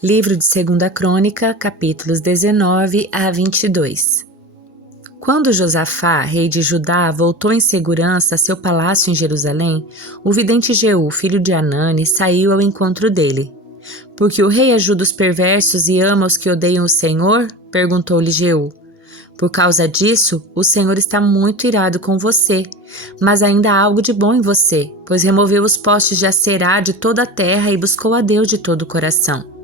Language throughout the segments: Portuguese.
Livro de 2ª Crônica, capítulos 19 a 22. Quando Josafá, rei de Judá, voltou em segurança a seu palácio em Jerusalém, o vidente Jeú, filho de Hanani, saiu ao encontro dele. Porque o rei ajuda os perversos e ama os que odeiam o Senhor? Perguntou-lhe Jeú. Por causa disso, o Senhor está muito irado com você, mas ainda há algo de bom em você, pois removeu os postes de Aserá de toda a terra e buscou a Deus de todo o coração.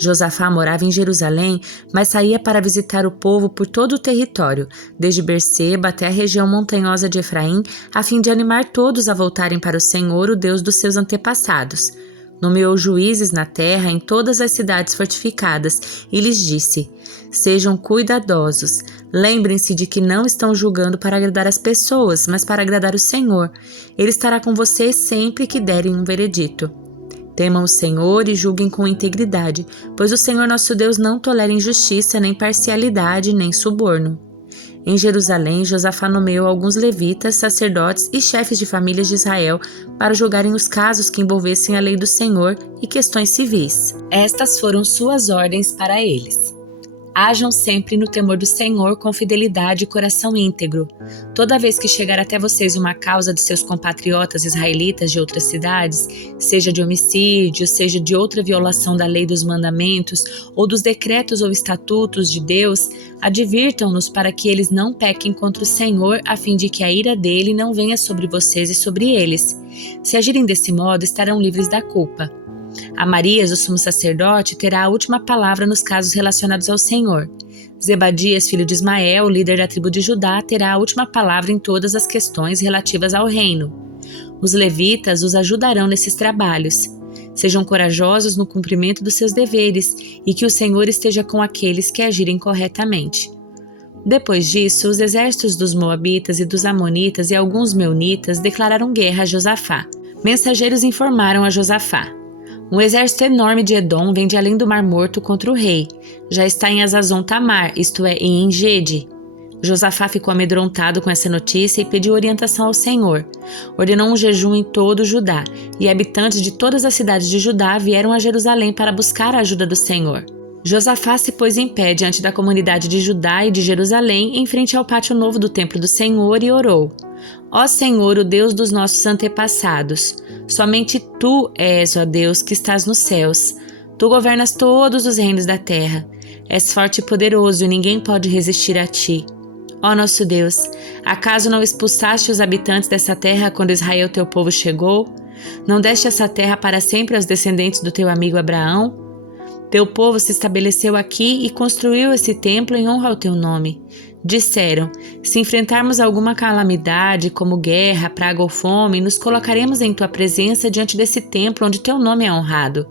Josafá morava em Jerusalém, mas saía para visitar o povo por todo o território, desde Berseba até a região montanhosa de Efraim, a fim de animar todos a voltarem para o Senhor, o Deus dos seus antepassados. Nomeou juízes na terra em todas as cidades fortificadas e lhes disse: sejam cuidadosos, lembrem-se de que não estão julgando para agradar as pessoas, mas para agradar o Senhor. Ele estará com vocês sempre que derem um veredito. Temam o Senhor e julguem com integridade, pois o Senhor nosso Deus não tolera injustiça, nem parcialidade, nem suborno. Em Jerusalém, Josafá nomeou alguns levitas, sacerdotes e chefes de famílias de Israel para julgarem os casos que envolvessem a lei do Senhor e questões civis. Estas foram suas ordens para eles. Hajam sempre no temor do Senhor com fidelidade e coração íntegro. Toda vez que chegar até vocês uma causa de seus compatriotas israelitas de outras cidades, seja de homicídio, seja de outra violação da lei dos mandamentos ou dos decretos ou estatutos de Deus, advirtam-nos para que eles não pequem contra o Senhor, a fim de que a ira dele não venha sobre vocês e sobre eles. Se agirem desse modo, estarão livres da culpa. Amarias, o sumo sacerdote, terá a última palavra nos casos relacionados ao Senhor. Zebadias, filho de Ismael, líder da tribo de Judá, terá a última palavra em todas as questões relativas ao reino. Os levitas os ajudarão nesses trabalhos. Sejam corajosos no cumprimento dos seus deveres e que o Senhor esteja com aqueles que agirem corretamente. Depois disso, os exércitos dos Moabitas e dos Amonitas e alguns Meunitas declararam guerra a Josafá. Mensageiros informaram a Josafá: um exército enorme de Edom vem de além do Mar Morto contra o rei. Já está em Azazon Tamar, isto é, em Engedi. Josafá ficou amedrontado com essa notícia e pediu orientação ao Senhor. Ordenou um jejum em todo o Judá, e habitantes de todas as cidades de Judá vieram a Jerusalém para buscar a ajuda do Senhor. Josafá se pôs em pé diante da comunidade de Judá e de Jerusalém, em frente ao pátio novo do templo do Senhor, e orou: ó Senhor, o Deus dos nossos antepassados, somente Tu és, ó Deus, que estás nos céus. Tu governas todos os reinos da terra. És forte e poderoso, e ninguém pode resistir a Ti. Ó nosso Deus, acaso não expulsaste os habitantes dessa terra quando Israel, teu povo, chegou? Não deste essa terra para sempre aos descendentes do teu amigo Abraão? Teu povo se estabeleceu aqui e construiu esse templo em honra ao teu nome. Disseram: se enfrentarmos alguma calamidade, como guerra, praga ou fome, nos colocaremos em tua presença diante desse templo onde teu nome é honrado.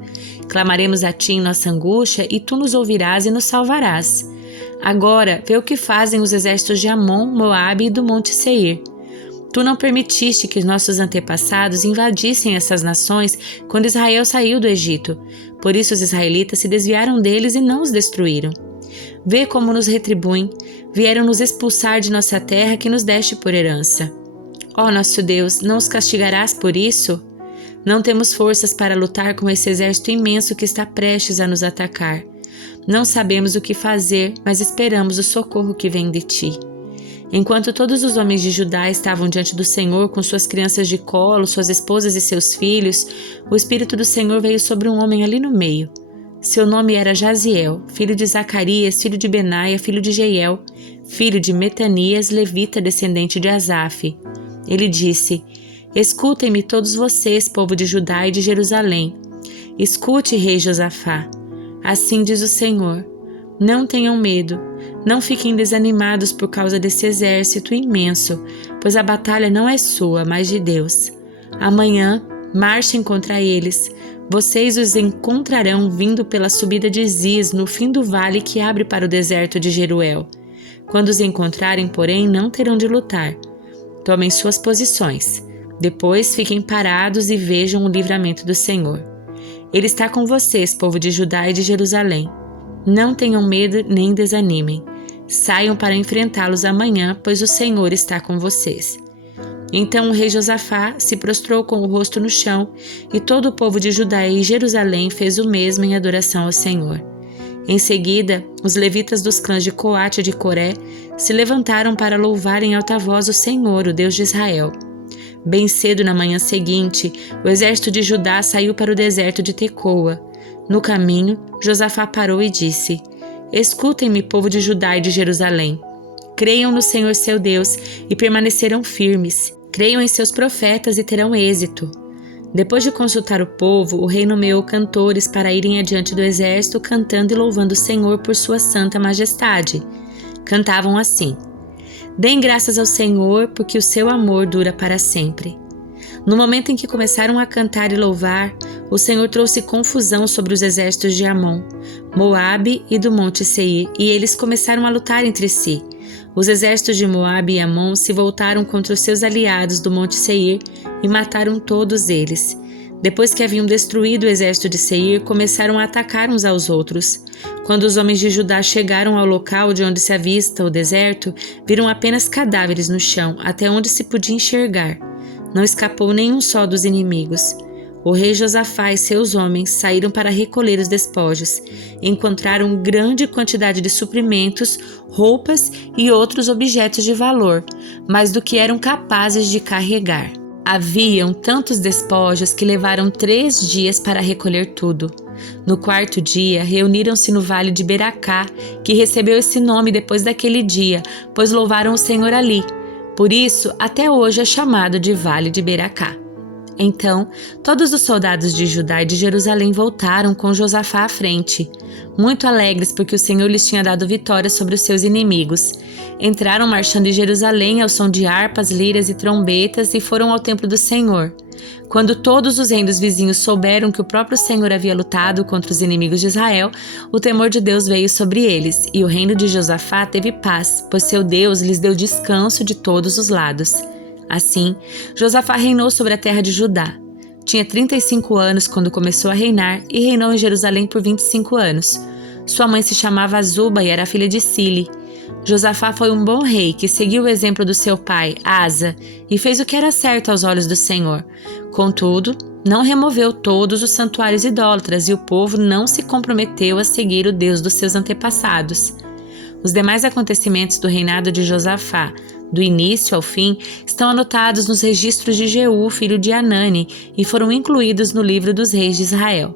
Clamaremos a ti em nossa angústia e tu nos ouvirás e nos salvarás. Agora, vê o que fazem os exércitos de Amon, Moabe e do Monte Seir. Tu não permitiste que os nossos antepassados invadissem essas nações quando Israel saiu do Egito. Por isso os israelitas se desviaram deles e não os destruíram. Vê como nos retribuem. Vieram nos expulsar de nossa terra que nos deste por herança. Ó nosso Deus, não os castigarás por isso? Não temos forças para lutar com esse exército imenso que está prestes a nos atacar. Não sabemos o que fazer, mas esperamos o socorro que vem de ti. Enquanto todos os homens de Judá estavam diante do Senhor com suas crianças de colo, suas esposas e seus filhos, o Espírito do Senhor veio sobre um homem ali no meio. Seu nome era Jaziel, filho de Zacarias, filho de Benaia, filho de Jeiel, filho de Metanias, levita, descendente de Asaf. Ele disse: escutem-me todos vocês, povo de Judá e de Jerusalém. Escute, rei Josafá. Assim diz o Senhor: não tenham medo, não fiquem desanimados por causa desse exército imenso, pois a batalha não é sua, mas de Deus. Amanhã, marchem contra eles. Vocês os encontrarão vindo pela subida de Ziz, no fim do vale que abre para o deserto de Jeruel. Quando os encontrarem, porém, não terão de lutar. Tomem suas posições. Depois fiquem parados e vejam o livramento do Senhor. Ele está com vocês, povo de Judá e de Jerusalém. Não tenham medo nem desanimem. Saiam para enfrentá-los amanhã, pois o Senhor está com vocês. Então o rei Josafá se prostrou com o rosto no chão, e todo o povo de Judá e Jerusalém fez o mesmo em adoração ao Senhor. Em seguida, os levitas dos clãs de Coate e de Coré se levantaram para louvar em alta voz o Senhor, o Deus de Israel. Bem cedo na manhã seguinte, o exército de Judá saiu para o deserto de Tecoa. No caminho, Josafá parou e disse: Escutem-me, povo de Judá e de Jerusalém. Creiam no Senhor seu Deus e permanecerão firmes. Creiam em seus profetas e terão êxito. Depois de consultar o povo, o rei nomeou cantores para irem adiante do exército cantando e louvando o Senhor por sua santa majestade. Cantavam assim: Deem graças ao Senhor, porque o seu amor dura para sempre. No momento em que começaram a cantar e louvar, o Senhor trouxe confusão sobre os exércitos de Amon, Moabe e do Monte Seir, e eles começaram a lutar entre si. Os exércitos de Moabe e Amon se voltaram contra os seus aliados do Monte Seir e mataram todos eles. Depois que haviam destruído o exército de Seir, começaram a atacar uns aos outros. Quando os homens de Judá chegaram ao local de onde se avista o deserto, viram apenas cadáveres no chão, até onde se podia enxergar. Não escapou nenhum só dos inimigos. O rei Josafá e seus homens saíram para recolher os despojos. Encontraram grande quantidade de suprimentos, roupas e outros objetos de valor, mais do que eram capazes de carregar. Haviam tantos despojos que levaram 3 dias para recolher tudo. No 4º dia, reuniram-se no vale de Beracá, que recebeu esse nome depois daquele dia, pois louvaram o Senhor ali. Por isso, até hoje é chamado de Vale de Beracá. Então, todos os soldados de Judá e de Jerusalém voltaram com Josafá à frente, muito alegres porque o Senhor lhes tinha dado vitória sobre os seus inimigos. Entraram marchando em Jerusalém ao som de harpas, liras e trombetas e foram ao templo do Senhor. Quando todos os reinos vizinhos souberam que o próprio Senhor havia lutado contra os inimigos de Israel, o temor de Deus veio sobre eles, e o reino de Josafá teve paz, pois seu Deus lhes deu descanso de todos os lados. Assim, Josafá reinou sobre a terra de Judá. Tinha 35 anos quando começou a reinar e reinou em Jerusalém por 25 anos. Sua mãe se chamava Azuba e era filha de Sili. Josafá foi um bom rei que seguiu o exemplo do seu pai, Asa, e fez o que era certo aos olhos do Senhor. Contudo, não removeu todos os santuários idólatras e o povo não se comprometeu a seguir o Deus dos seus antepassados. Os demais acontecimentos do reinado de Josafá, do início ao fim, estão anotados nos registros de Jeú, filho de Anani, e foram incluídos no livro dos reis de Israel.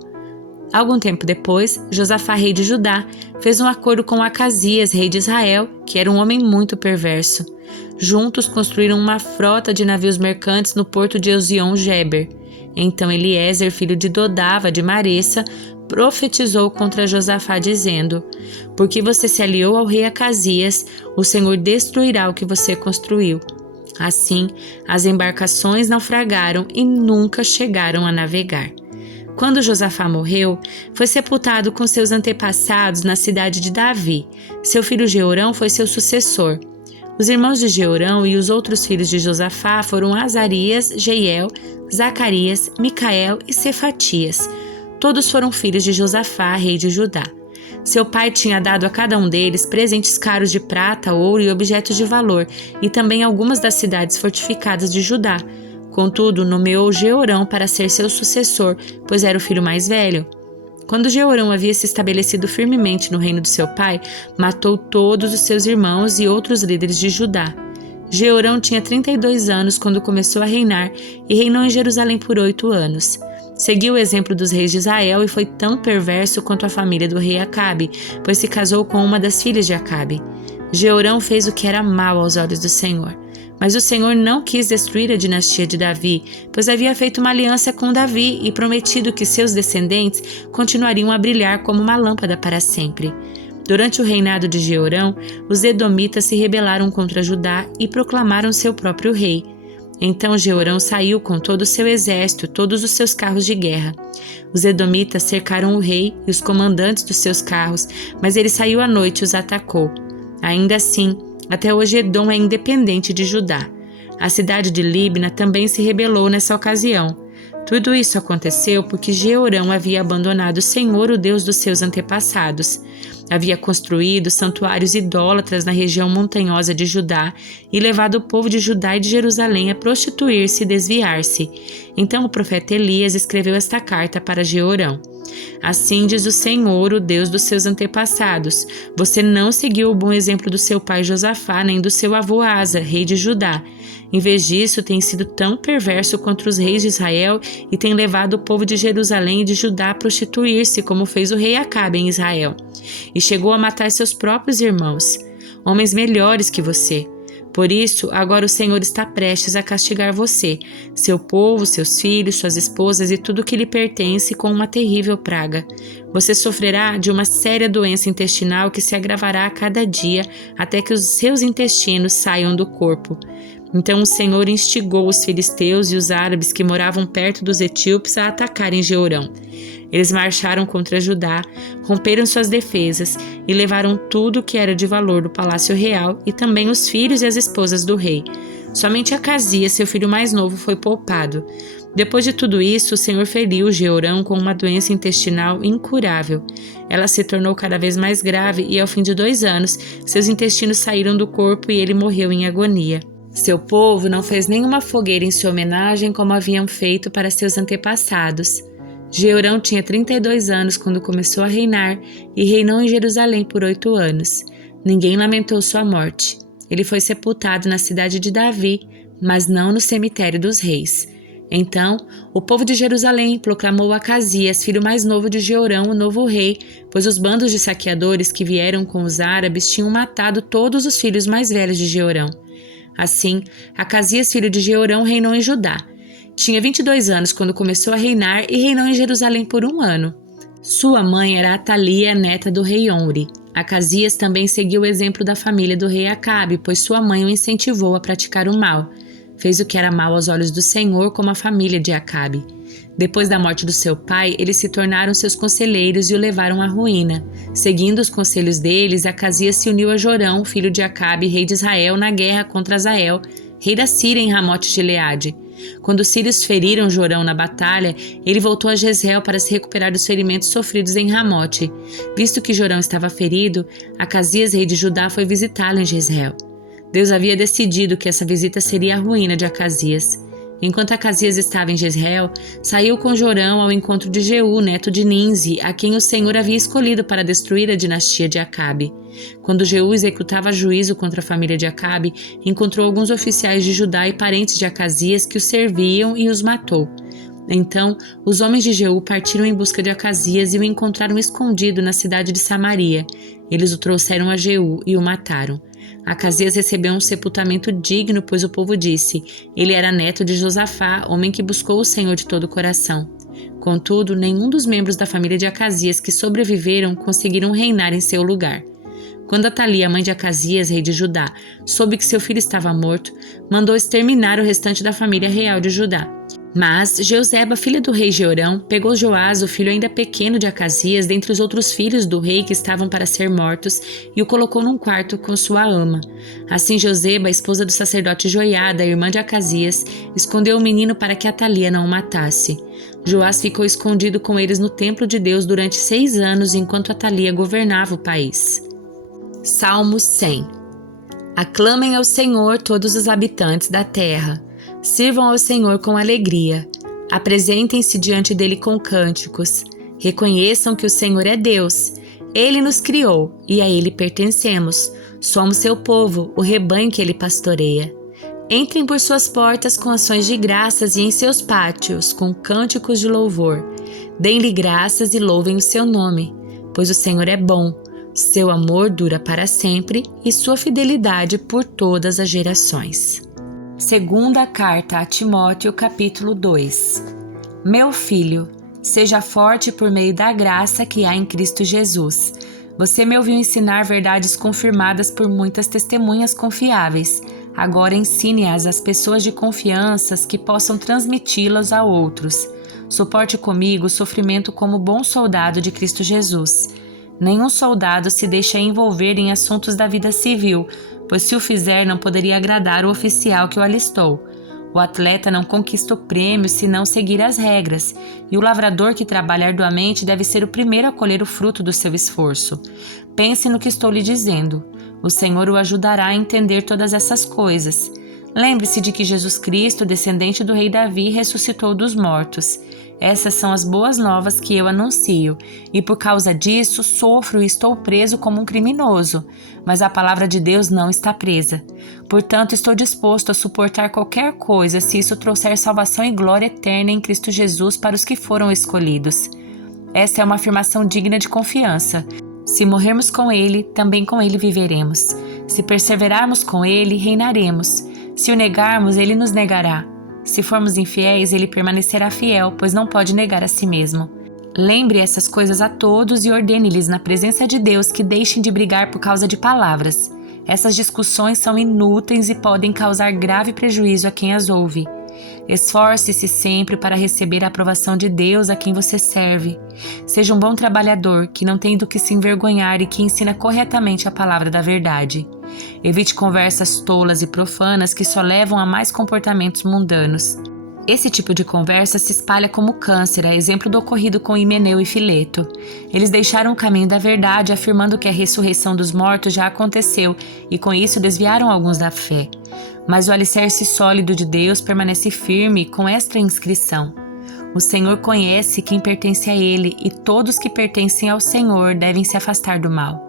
Algum tempo depois, Josafá, rei de Judá, fez um acordo com Acasias, rei de Israel, que era um homem muito perverso. Juntos construíram uma frota de navios mercantes no porto de Ezion-Geber. Então Eliezer, filho de Dodava, de Maressa, profetizou contra Josafá, dizendo: Porque você se aliou ao rei Acasias, o Senhor destruirá o que você construiu. Assim, as embarcações naufragaram e nunca chegaram a navegar. Quando Josafá morreu, foi sepultado com seus antepassados na cidade de Davi. Seu filho Jeorão foi seu sucessor. Os irmãos de Jeorão e os outros filhos de Josafá foram Azarias, Jeiel, Zacarias, Micael e Cefatias. Todos foram filhos de Josafá, rei de Judá. Seu pai tinha dado a cada um deles presentes caros de prata, ouro e objetos de valor, e também algumas das cidades fortificadas de Judá. Contudo, nomeou Jeorão para ser seu sucessor, pois era o filho mais velho. Quando Jeorão havia se estabelecido firmemente no reino de seu pai, matou todos os seus irmãos e outros líderes de Judá. Jeorão tinha 32 anos quando começou a reinar e reinou em Jerusalém por 8 anos. Seguiu o exemplo dos reis de Israel e foi tão perverso quanto a família do rei Acabe, pois se casou com uma das filhas de Acabe. Jeorão fez o que era mal aos olhos do Senhor. Mas o Senhor não quis destruir a dinastia de Davi, pois havia feito uma aliança com Davi e prometido que seus descendentes continuariam a brilhar como uma lâmpada para sempre. Durante o reinado de Jeorão, os edomitas se rebelaram contra Judá e proclamaram seu próprio rei. Então Jeorão saiu com todo o seu exército, todos os seus carros de guerra. Os edomitas cercaram o rei e os comandantes dos seus carros, mas ele saiu à noite e os atacou. Ainda assim, até hoje Edom é independente de Judá. A cidade de Líbna também se rebelou nessa ocasião. Tudo isso aconteceu porque Jeorão havia abandonado o Senhor, o Deus dos seus antepassados. Havia construído santuários idólatras na região montanhosa de Judá e levado o povo de Judá e de Jerusalém a prostituir-se e desviar-se. Então o profeta Elias escreveu esta carta para Jeorão. Assim diz o Senhor, o Deus dos seus antepassados: você não seguiu o bom exemplo do seu pai Josafá, nem do seu avô Asa, rei de Judá. Em vez disso, tem sido tão perverso contra os reis de Israel e tem levado o povo de Jerusalém e de Judá a prostituir-se, como fez o rei Acabe em Israel. E chegou a matar seus próprios irmãos, homens melhores que você. Por isso, agora o Senhor está prestes a castigar você, seu povo, seus filhos, suas esposas e tudo que lhe pertence com uma terrível praga. Você sofrerá de uma séria doença intestinal que se agravará a cada dia até que os seus intestinos saiam do corpo. Então o Senhor instigou os filisteus e os árabes que moravam perto dos etíopes a atacarem Jeorão. Eles marcharam contra Judá, romperam suas defesas e levaram tudo o que era de valor do palácio real e também os filhos e as esposas do rei. Somente Acasias, seu filho mais novo, foi poupado. Depois de tudo isso, o Senhor feriu Jeorão com uma doença intestinal incurável. Ela se tornou cada vez mais grave e, ao fim de 2 anos, seus intestinos saíram do corpo e ele morreu em agonia. Seu povo não fez nenhuma fogueira em sua homenagem como haviam feito para seus antepassados. Jeorão tinha 32 anos quando começou a reinar e reinou em Jerusalém por 8 anos. Ninguém lamentou sua morte. Ele foi sepultado na cidade de Davi, mas não no cemitério dos reis. Então, o povo de Jerusalém proclamou Acasias, filho mais novo de Jeorão, o novo rei, pois os bandos de saqueadores que vieram com os árabes tinham matado todos os filhos mais velhos de Jeorão. Assim, Acasias, filho de Jeorão, reinou em Judá. Tinha 22 anos quando começou a reinar e reinou em Jerusalém por 1 ano. Sua mãe era Atalia, neta do rei Omri. Acasias também seguiu o exemplo da família do rei Acabe, pois sua mãe o incentivou a praticar o mal. Fez o que era mal aos olhos do Senhor, como a família de Acabe. Depois da morte do seu pai, eles se tornaram seus conselheiros e o levaram à ruína. Seguindo os conselhos deles, Acasias se uniu a Jorão, filho de Acabe, rei de Israel, na guerra contra Azael, rei da Síria, em Ramote-Gileade. Quando os sírios feriram Jorão na batalha, ele voltou a Jezreel para se recuperar dos ferimentos sofridos em Ramote. Visto que Jorão estava ferido, Acasias, rei de Judá, foi visitá-lo em Jezreel. Deus havia decidido que essa visita seria a ruína de Acasias. Enquanto Acasias estava em Jezreel, saiu com Jorão ao encontro de Jeú, neto de Ninzi, a quem o Senhor havia escolhido para destruir a dinastia de Acabe. Quando Jeú executava juízo contra a família de Acabe, encontrou alguns oficiais de Judá e parentes de Acasias que o serviam e os matou. Então, os homens de Jeú partiram em busca de Acasias e o encontraram escondido na cidade de Samaria. Eles o trouxeram a Jeú e o mataram. Acasias recebeu um sepultamento digno, pois o povo disse: ele era neto de Josafá, homem que buscou o Senhor de todo o coração. Contudo, nenhum dos membros da família de Acasias que sobreviveram conseguiram reinar em seu lugar. Quando Atalia, mãe de Acasias, rei de Judá, soube que seu filho estava morto, mandou exterminar o restante da família real de Judá. Mas Jeuzeba, filha do rei Jeorão, pegou Joás, o filho ainda pequeno de Acasias, dentre os outros filhos do rei que estavam para ser mortos, e o colocou num quarto com sua ama. Assim Jozeba, a esposa do sacerdote Joiada, irmã de Acasias, escondeu o menino para que Atalia não o matasse. Joás ficou escondido com eles no templo de Deus durante 6 anos, enquanto Atalia governava o país. Salmo 100. Aclamem ao Senhor todos os habitantes da terra. Sirvam ao Senhor com alegria. Apresentem-se diante dele com cânticos. Reconheçam que o Senhor é Deus. Ele nos criou e a ele pertencemos. Somos seu povo, o rebanho que ele pastoreia. Entrem por suas portas com ações de graças e em seus pátios com cânticos de louvor. Deem-lhe graças e louvem o seu nome, pois o Senhor é bom. Seu amor dura para sempre e sua fidelidade por todas as gerações. Segunda carta a Timóteo, capítulo 2. Meu filho, seja forte por meio da graça que há em Cristo Jesus. Você me ouviu ensinar verdades confirmadas por muitas testemunhas confiáveis. Agora ensine-as às pessoas de confiança que possam transmiti-las a outros. Suporte comigo o sofrimento como bom soldado de Cristo Jesus. Nenhum soldado se deixa envolver em assuntos da vida civil, pois se o fizer não poderia agradar o oficial que o alistou. O atleta não conquista o prêmio se não seguir as regras, e o lavrador que trabalha arduamente deve ser o primeiro a colher o fruto do seu esforço. Pense no que estou lhe dizendo. O Senhor o ajudará a entender todas essas coisas. Lembre-se de que Jesus Cristo, descendente do rei Davi, ressuscitou dos mortos. Essas são as boas novas que eu anuncio, e por causa disso sofro e estou preso como um criminoso, mas a palavra de Deus não está presa. Portanto, estou disposto a suportar qualquer coisa se isso trouxer salvação e glória eterna em Cristo Jesus para os que foram escolhidos. Essa é uma afirmação digna de confiança. Se morrermos com Ele, também com Ele viveremos. Se perseverarmos com Ele, reinaremos. Se o negarmos, Ele nos negará. Se formos infiéis, Ele permanecerá fiel, pois não pode negar a si mesmo. Lembre essas coisas a todos e ordene-lhes na presença de Deus que deixem de brigar por causa de palavras. Essas discussões são inúteis e podem causar grave prejuízo a quem as ouve. Esforce-se sempre para receber a aprovação de Deus a quem você serve. Seja um bom trabalhador, que não tem do que se envergonhar e que ensina corretamente a palavra da verdade. Evite conversas tolas e profanas que só levam a mais comportamentos mundanos. Esse tipo de conversa se espalha como câncer, a exemplo do ocorrido com Himeneu e Fileto. Eles deixaram o caminho da verdade, afirmando que a ressurreição dos mortos já aconteceu e com isso desviaram alguns da fé. Mas o alicerce sólido de Deus permanece firme com esta inscrição: o Senhor conhece quem pertence a Ele e todos que pertencem ao Senhor devem se afastar do mal.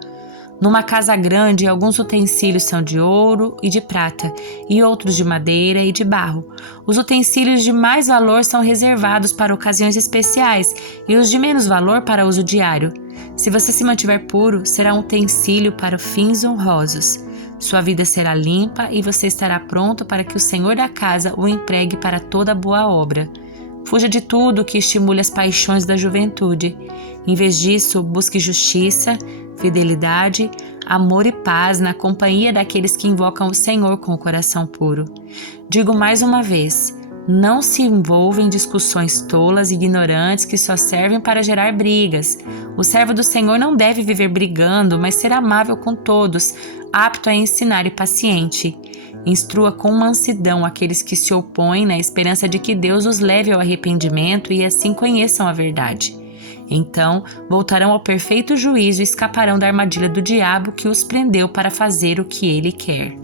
Numa casa grande, alguns utensílios são de ouro e de prata, e outros de madeira e de barro. Os utensílios de mais valor são reservados para ocasiões especiais, e os de menos valor para uso diário. Se você se mantiver puro, será um utensílio para fins honrosos. Sua vida será limpa e você estará pronto para que o Senhor da casa o empregue para toda boa obra. Fuja de tudo que estimule as paixões da juventude. Em vez disso, busque justiça, fidelidade, amor e paz na companhia daqueles que invocam o Senhor com o coração puro. Digo mais uma vez, não se envolva em discussões tolas e ignorantes que só servem para gerar brigas. O servo do Senhor não deve viver brigando, mas ser amável com todos, apto a ensinar e paciente. Instrua com mansidão aqueles que se opõem na esperança de que Deus os leve ao arrependimento e assim conheçam a verdade. Então, voltarão ao perfeito juízo e escaparão da armadilha do diabo que os prendeu para fazer o que ele quer.